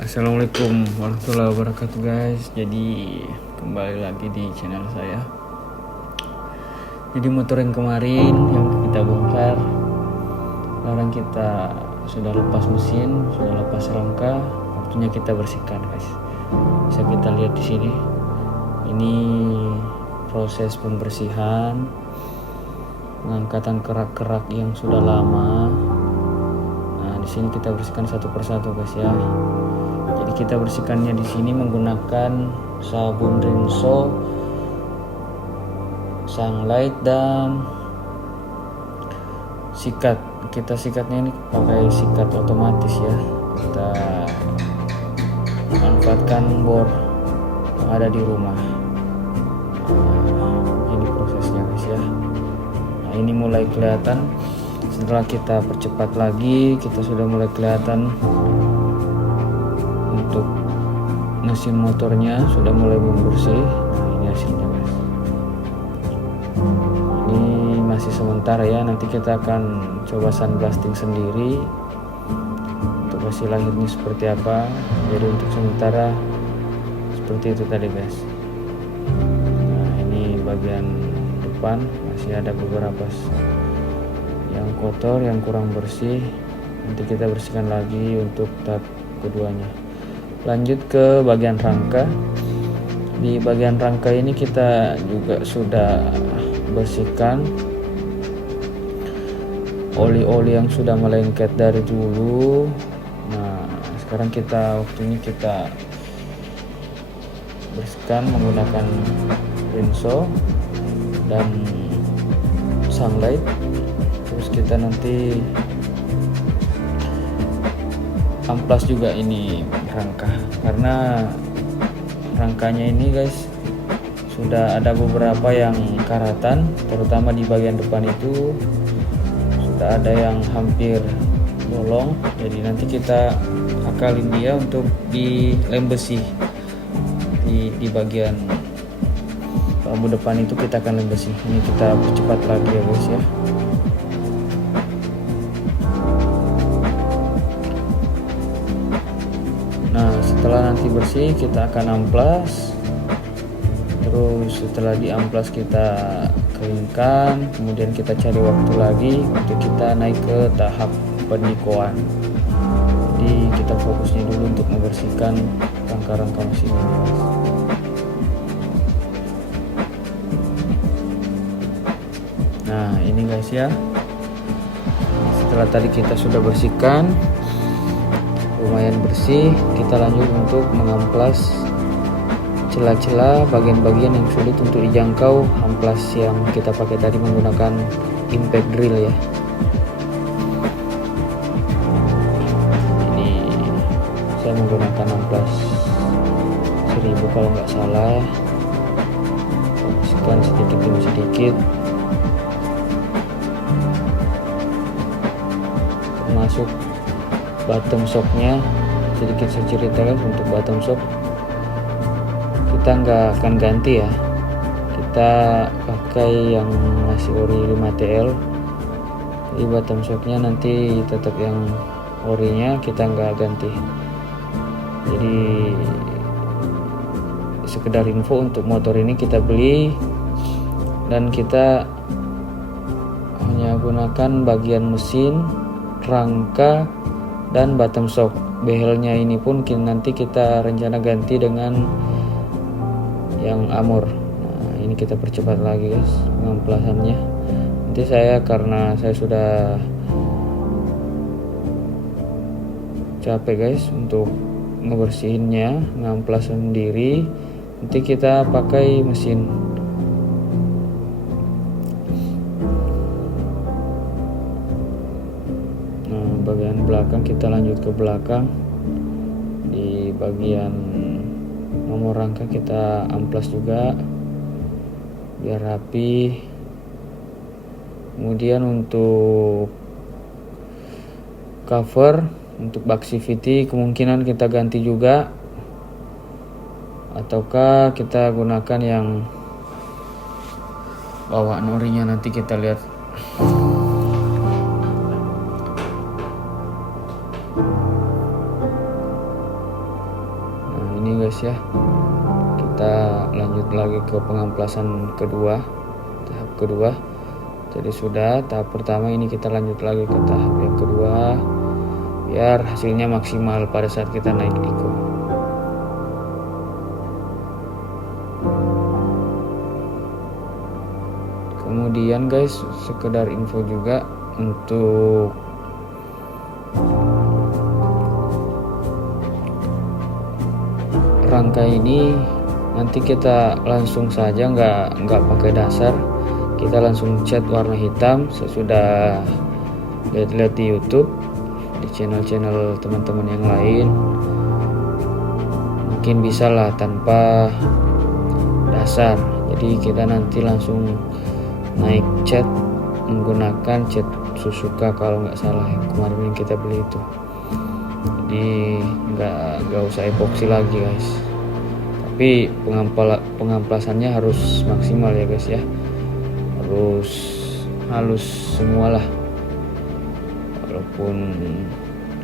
Assalamualaikum warahmatullahi wabarakatuh guys. Jadi kembali lagi di channel saya. Jadi motor yang kemarin yang kita bongkar, sekarang kita sudah lepas mesin, sudah lepas rangka, waktunya kita bersihkan guys. Bisa kita lihat di sini. Ini proses pembersihan, pengangkatan kerak-kerak yang sudah lama. Nah, di sini kita bersihkan satu persatu guys ya. Jadi kita bersihkannya di sini menggunakan sabun Rinso, Sunlight dan sikat. Kita sikatnya ini pakai sikat otomatis ya. Kita manfaatkan bor yang ada di rumah. Ini prosesnya guys ya. Nah, ini mulai kelihatan. Setelah kita percepat lagi, kita sudah mulai kelihatan untuk mesin motornya sudah mulai membersih. Nah, ini hasilnya guys. Ini masih sementara ya, nanti kita akan coba sandblasting sendiri untuk hasil akhirnya seperti apa. Jadi untuk sementara seperti itu tadi guys. Nah, ini bagian depan masih ada beberapa yang kotor, yang kurang bersih. Nanti kita bersihkan lagi untuk tahap keduanya. Lanjut ke bagian rangka. Di bagian rangka ini kita juga sudah bersihkan oli-oli yang sudah melengket dari dulu. Nah, sekarang waktunya kita bersihkan menggunakan Rinso dan Sunlight. Terus kita nanti amplas juga ini rangka, karena rangkanya ini guys sudah ada beberapa yang karatan, terutama di bagian depan itu sudah ada yang hampir bolong. Jadi nanti kita akalin dia untuk dilem besi di bagian bambu depan itu, kita akan lem besi. Ini kita percepat lagi ya guys ya. Nah, setelah nanti bersih kita akan amplas. Terus setelah diamplas kita keringkan, kemudian kita cari waktu lagi untuk kita naik ke tahap penikoan. Jadi kita fokusnya dulu untuk membersihkan rangka-rangka mesin ini guys. Nah, ini guys ya. Setelah tadi kita sudah bersihkan lumayan bersih, kita lanjut untuk mengamplas celah-celah bagian-bagian yang sulit untuk dijangkau. Amplas yang kita pakai tadi menggunakan impact drill ya. Ini saya menggunakan amplas 1000 kalau nggak salah. Bersihkan sedikit demi sedikit, termasuk bottom shocknya. Sedikit saya ceritakan untuk bottom shock, kita nggak akan ganti ya, kita pakai yang masih ori 5TL. Jadi bottom shocknya nanti tetap yang orinya, kita nggak ganti. Jadi sekedar info, untuk motor ini kita beli dan kita hanya gunakan bagian mesin, rangka, dan bottom shock. Behelnya ini pun nanti kita rencana ganti dengan yang Amor. Nah, ini kita percepat lagi guys pengamplasannya. Nanti karena saya sudah capek guys untuk ngebersihinnya, ngamplas sendiri, nanti kita pakai mesin. Bagian belakang kita lanjut ke belakang. Di bagian nomor rangka kita amplas juga biar rapi. Kemudian untuk cover untuk bak CVT kemungkinan kita ganti juga, ataukah kita gunakan yang bawaan orinya. Nanti kita lihat. ini guys ya. Kita lanjut lagi ke pengamplasan kedua, tahap kedua. Jadi sudah tahap pertama, ini kita lanjut lagi ke tahap yang kedua biar hasilnya maksimal pada saat kita naik diko. Kemudian guys, sekedar info juga untuk rangka ini, nanti kita langsung saja nggak pakai dasar, kita langsung cat warna hitam sesudah lihat-lihat di YouTube, di channel-channel teman-teman yang lain. Mungkin bisa lah tanpa dasar. Jadi kita nanti langsung naik cat menggunakan cat Suzuka kalau nggak salah yang kemarin yang kita beli itu. Jadi nggak usah epoksi lagi guys. Tapi pengamplasannya harus maksimal ya guys ya. Harus halus semualah. Walaupun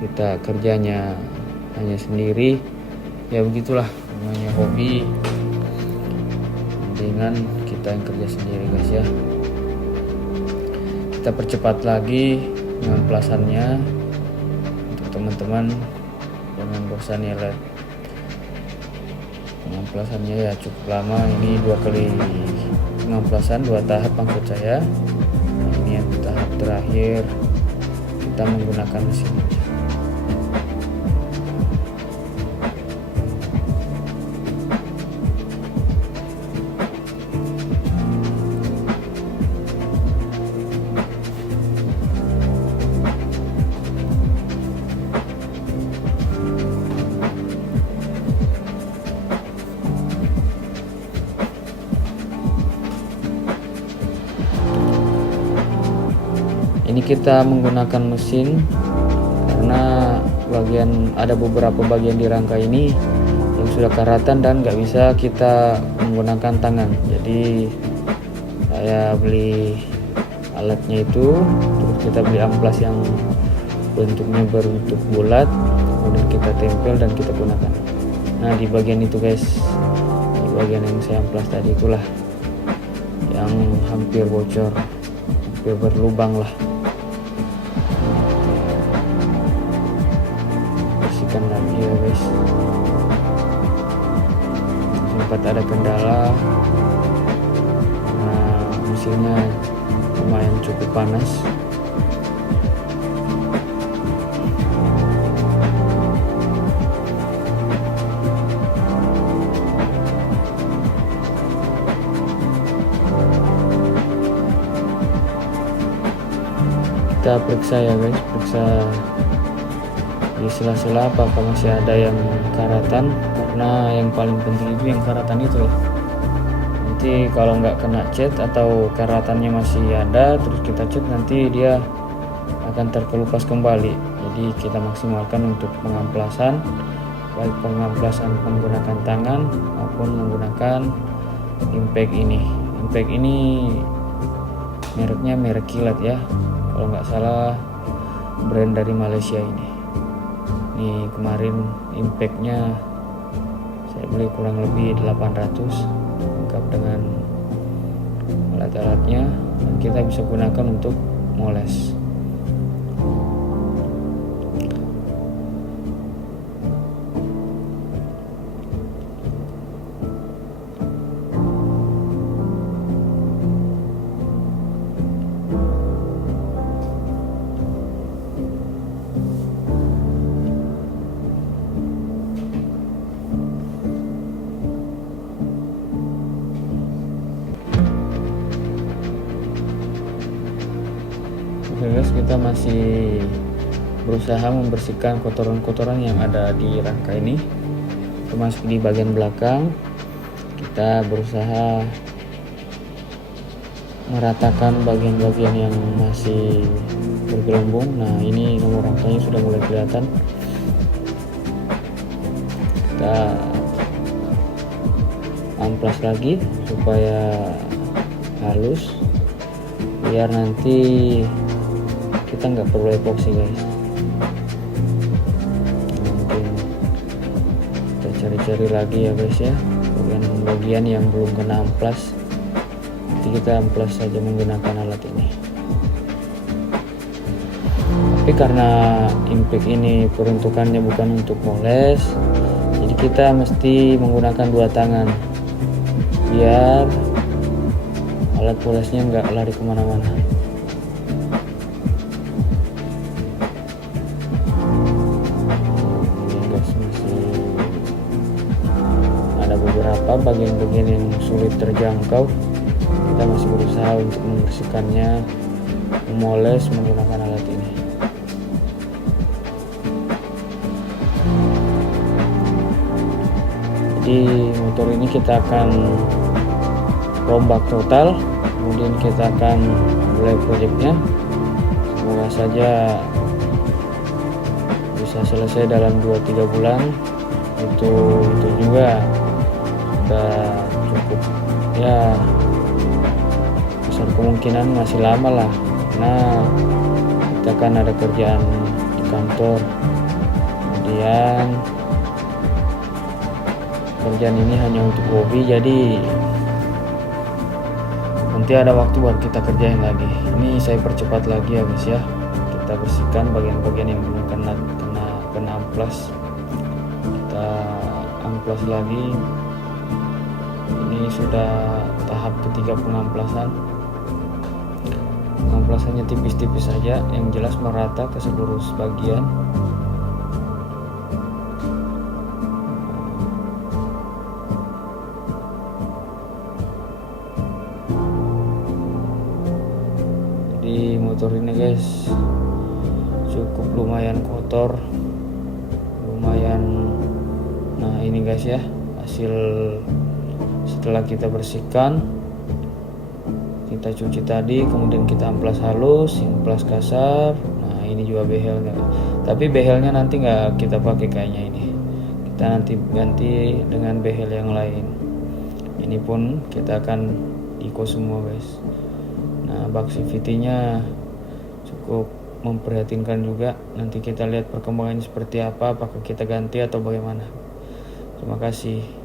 kita kerjanya hanya sendiri, ya begitulah namanya hobi. Dengan kita yang kerja sendiri guys ya. Kita percepat lagi pengamplasannya untuk teman-teman, jangan bosan ya lihat pengamplasannya ya, cukup lama. Ini 2 kali pengamplasan, 2 tahap maksud saya. Ini yang tahap terakhir kita menggunakan mesin ini. Ini kita menggunakan mesin karena ada beberapa bagian di rangka ini yang sudah karatan dan nggak bisa kita menggunakan tangan. Jadi saya beli alatnya itu, terus kita beli amplas yang bentuknya berbentuk bulat, kemudian kita tempel dan kita gunakan. Nah di bagian itu guys, di bagian yang saya amplas tadi itulah yang hampir bocor, hampir berlubang lah. Bersihkan lagi ya guys. Sempat ada kendala, mesinnya lumayan cukup panas. Kita periksa ya guys, periksa di sela-sela apakah masih ada yang karatan, karena yang paling penting itu yang karatan itu loh. Nanti kalau nggak kena cat atau karatannya masih ada terus kita cat, nanti dia akan terkelupas kembali. Jadi kita maksimalkan untuk pengamplasan, baik pengamplasan menggunakan tangan maupun menggunakan impact ini. Impact ini mereknya merek Kilat ya, kalau nggak salah brand dari Malaysia ini. Ini kemarin impactnya saya beli kurang lebih 800, lengkap dengan alat-alatnya, dan kita bisa gunakan untuk moles. Guys, kita masih berusaha membersihkan kotoran-kotoran yang ada di rangka ini, termasuk di bagian belakang. Kita berusaha meratakan bagian-bagian yang masih bergelembung. Nah ini nomor rangkanya sudah mulai kelihatan. Kita amplas lagi supaya halus, biar nanti kita nggak perlu epoksi guys. Mungkin kita cari-cari lagi ya guys ya, bagian yang belum kena amplas. Nanti kita amplas saja menggunakan alat ini. Tapi karena impact ini peruntukannya bukan untuk moles, jadi kita mesti menggunakan dua tangan biar alat polesnya nggak lari kemana-mana. Ada beberapa bagian-bagian yang sulit terjangkau, kita masih berusaha untuk membersihkannya, memoles menggunakan alat ini. Jadi motor ini kita akan rombak total, kemudian kita akan mulai proyeknya. Semoga saja bisa selesai dalam 2-3 bulan. Itu juga udah cukup ya, besar kemungkinan masih lama lah, karena kita kan ada kerjaan di kantor, kemudian kerjaan ini hanya untuk hobi, jadi nanti ada waktu baru kita kerjain lagi. Ini saya percepat lagi ya guys ya, kita bersihkan bagian-bagian yang belum kena amplas, kita amplas lagi. Ini sudah tahap ketiga pengamplasan. Pengamplasannya tipis-tipis saja, yang jelas merata ke seluruh bagian. Jadi motor ini guys cukup lumayan kotor, lumayan. Nah ini guys ya, hasil setelah kita bersihkan, kita cuci tadi, kemudian kita amplas halus, amplas kasar. Nah ini juga behelnya, tapi behelnya nanti nggak kita pakai kayaknya ini, kita nanti ganti dengan behel yang lain. Ini pun kita akan iko semua guys. Nah bak CVT-nya cukup memprihatinkan juga, nanti kita lihat perkembangannya seperti apa, apakah kita ganti atau bagaimana. Terima kasih.